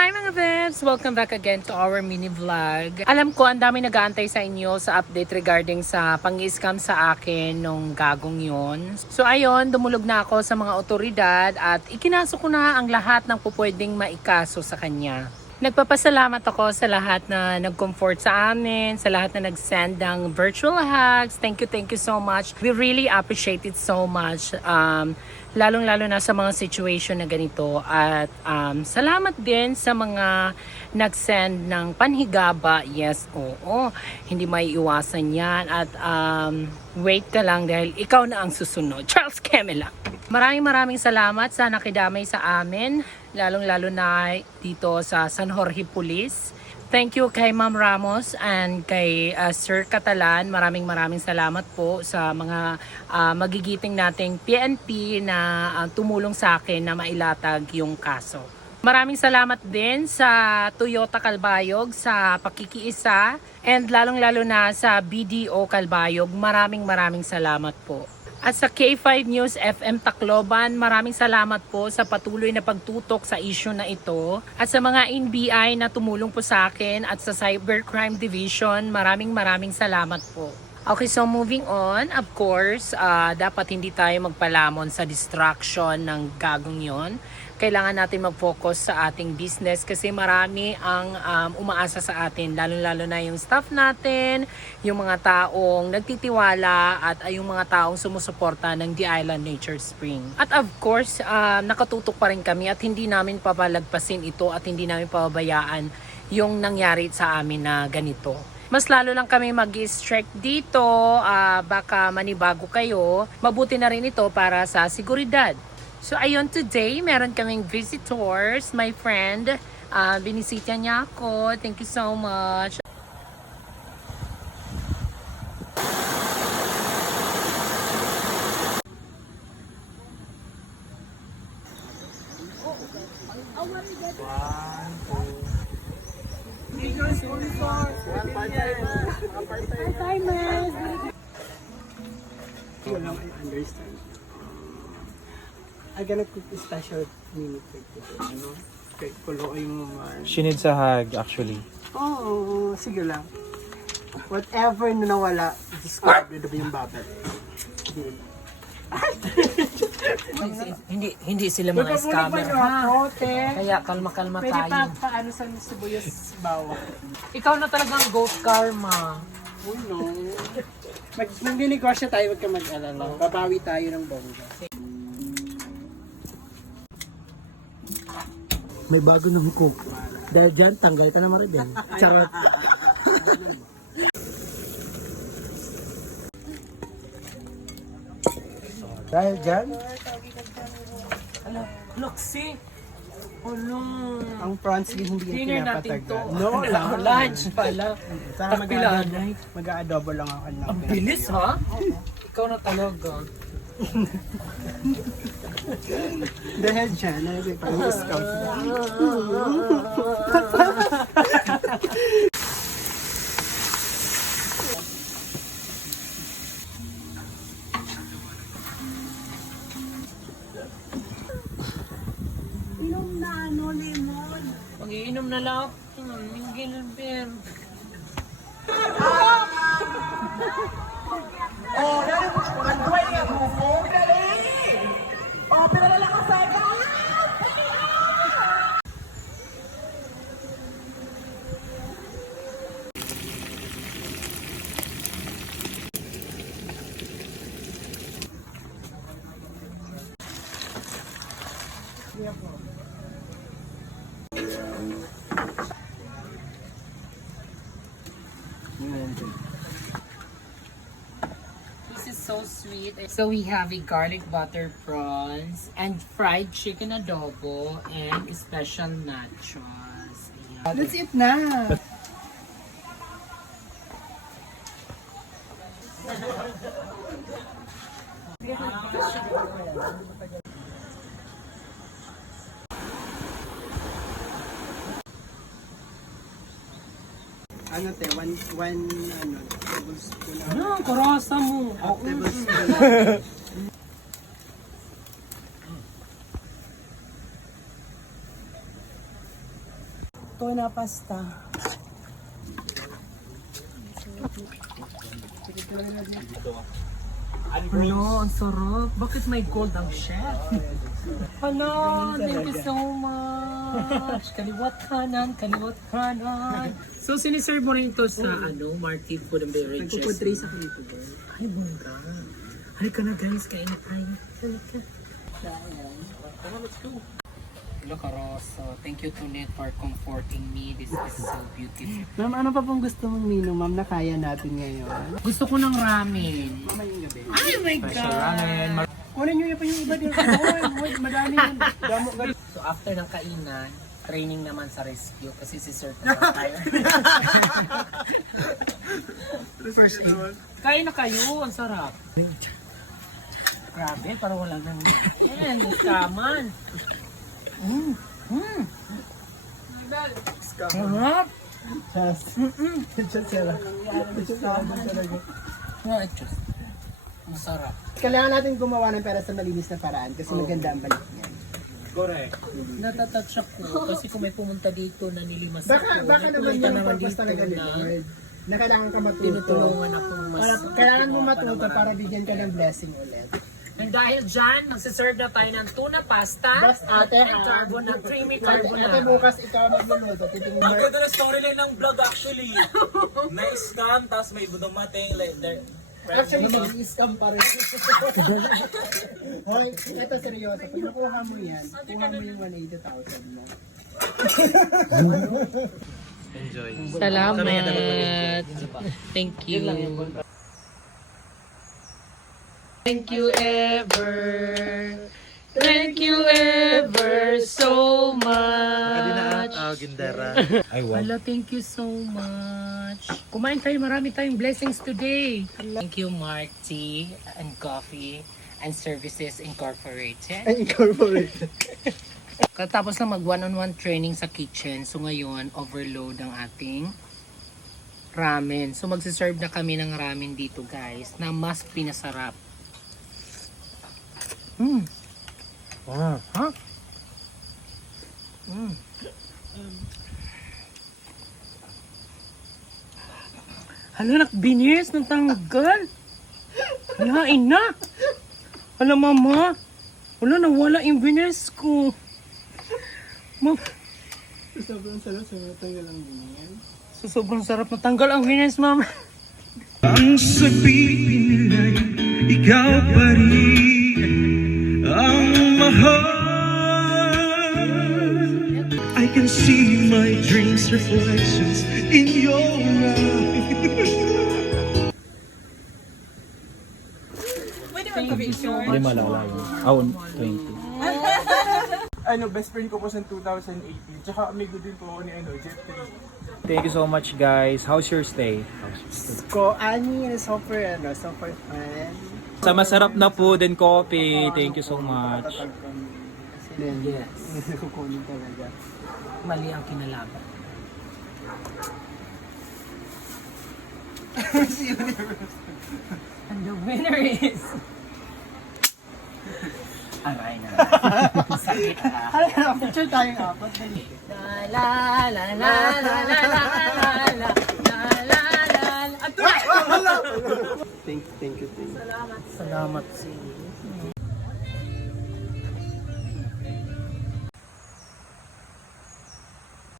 Hi mga bebs! Welcome back again to our mini vlog. Alam ko, ang dami nag-aantay sa inyo sa update regarding sa pang-scam sa akin nung gagong yon. So ayun, dumulog na ako sa mga otoridad at ikinaso ko na ang lahat ng pupwedeng maikaso sa kanya. Nagpapasalamat ako sa lahat na nag-comfort sa amin, sa lahat na nag-send ng virtual hugs. Thank you so much. We really appreciate it so much. Lalong-lalo na sa mga situation na ganito. At salamat din sa mga nag-send ng panhigaba. Yes, oo. Hindi may iwasan yan. At wait ka lang dahil ikaw na ang susunod. Charles Camila. Maraming salamat sa nakidamay sa amin, lalong-lalo na dito sa San Jorge Police. Thank you kay Ma'am Ramos and kay Sir Catalan. Maraming salamat po sa mga magigiting nating PNP na tumulong sa akin na mailatag yung kaso. Maraming salamat din sa Toyota Calbayog sa pakikiisa and lalong-lalo na sa BDO Calbayog. Maraming salamat po. At sa K5 News FM Tacloban, maraming salamat po sa patuloy na pagtutok sa issue na ito. At sa mga NBI na tumulong po sa akin at sa Cybercrime Division, maraming salamat po. Okay, so moving on, of course, dapat hindi tayo magpalamon sa distraction ng gagong yon. Kailangan natin mag-focus sa ating business kasi marami ang umaasa sa atin, lalo-lalo na yung staff natin, yung mga taong nagtitiwala at yung mga taong sumusuporta ng The Island Nature Spring. At of course, nakatutok pa rin kami at hindi namin papalagpasin ito at hindi namin pababayaan yung nangyari sa amin na ganito. Mas lalo lang kami mag-strike dito, baka manibago kayo. Mabuti na rin ito para sa seguridad. So ayun, today meron kaming visitors, my friend. Binisita niya ako. Thank you so much. Understand. I gonna cook a special mini cake today, ano? Cake kuloy mo man. She needs a hug, actually. Oo, sige lang. Whatever na nawala, discover na ba yung babad? Hindi sila mga scammer, ha? Kaya kalma Pwede tayo. pa paano sa sibuyas bawang? Ikaw na talagang ghost karma. Uy, no. Mag-negosyo tayo, wag ka mag-alala. Babawi tayo ng bongga. May bago ng cook. Dahil dyan, tanggal ka na Maribel. Charot. Dahil dyan, Loksi! Ano? Ang prawns hindi yung Dinner natin to. pinapatagal. No, lang. Lunch pala. Sana Takpilan. mag-a-adobo lang ako ng Ang bilis, ha? Ikaw na talaga. Dahil dyan, ay pang-discount. Mag-iinom na lang ako. Mingil beer. This is so sweet. So we have a garlic butter prawns and fried chicken adobo and special nachos. Ayan. Let's eat na! Ano te, one tablespoon. Ano, kurasa mo. Half tablespoon. luto na pasta. Hello, ang sarap. Bakit may gold ang chef? Hello, thank you so much. Kaliwat kanan, kaliwat kanan. So, siniserve mo rin ito sa Marty Food and Beverages. Nagpupudray sa kanito, boy. Ay, bongga. Halika na guys, kain na tayo. Halika. Let's go. Hello, Caroso. Thank you to Ned for comforting me. This is so beautiful. Ma'am, ano pa pong gusto mong menu, ma'am, na kaya natin ngayon? Gusto ko ng ramen. Mamayong gabi. Ay, my God! Kunin nyo pa yung iba din. Boy, madami yun. Damo gabi. So, after ng kainan, training naman sa rescue kasi si Sir tayo. First aid. Kain na kayo, ang sarap. Grabe, parang wala nang yan, kaman. Sarap. Just. Just sila. Just talaga. Masarap. Kailangan natin gumawa ng pera sa malinis na paraan kasi maganda ang balik niyan. Correct. Natatouch ako kasi kung may pumunta dito na nilimas Baka ako. naman pumunta yung naman purpose dito talaga ni na Lord. Na kailangan ka matuto. tinutulungan ako mas. Kailangan mo matuto para bigyan ka ng blessing ulit. And dahil dyan, magsiserve na tayo ng tuna pasta Bas, ate, and carbonara, creamy carbonara. Ate, bukas ikaw magluluto. Titingin Ang mo. ganda na storyline ng vlog actually. May scam, tapos may dumating like there. Actually, mag-scam pa rin. Hoy, ito seryoso. Pag nakuha mo yan, kuha mo yung 180,000 mo. Salamat. Thank you. Thank you ever. Thank you ever so much. Ay wow. Wala, thank you so much. Kumain tayo, marami tayong blessings today. Thank you, Marty, and Coffee and Services Incorporated. Incorporated. Katapos na mag one-on-one training sa kitchen, so ngayon, overload ang ating ramen. So magsiserve na kami ng ramen dito guys, na mas pinasarap. Ha? Hala, nakbinis ng tanggal. Halain na. Hala, mama. Wala, nawala yung binis ko. Sobrang sarap sa mga tanggal ang ganyan. So, sobrang sarap na tanggal ang binis, mama. Ang sabihin nila'y ikaw pa rin ang mahal. I can see my dreams reflections in your eyes. Thank you so much. Lima lang lagi. Oh, 20. Best friend ko po sa 2018. Tsaka amigo din po ako ni Jeffrey. Thank you so much guys. How's your stay? Ko, Ani, super fun. Sa masarap na food and coffee. Thank you so much. Yes. Kukunin talaga. Mali ang kinalaban. And the winner is... Aray na. Sakit ha. Picture tayong apat. La la la la la la la la la la la. Thank you. Salamat sa iyo.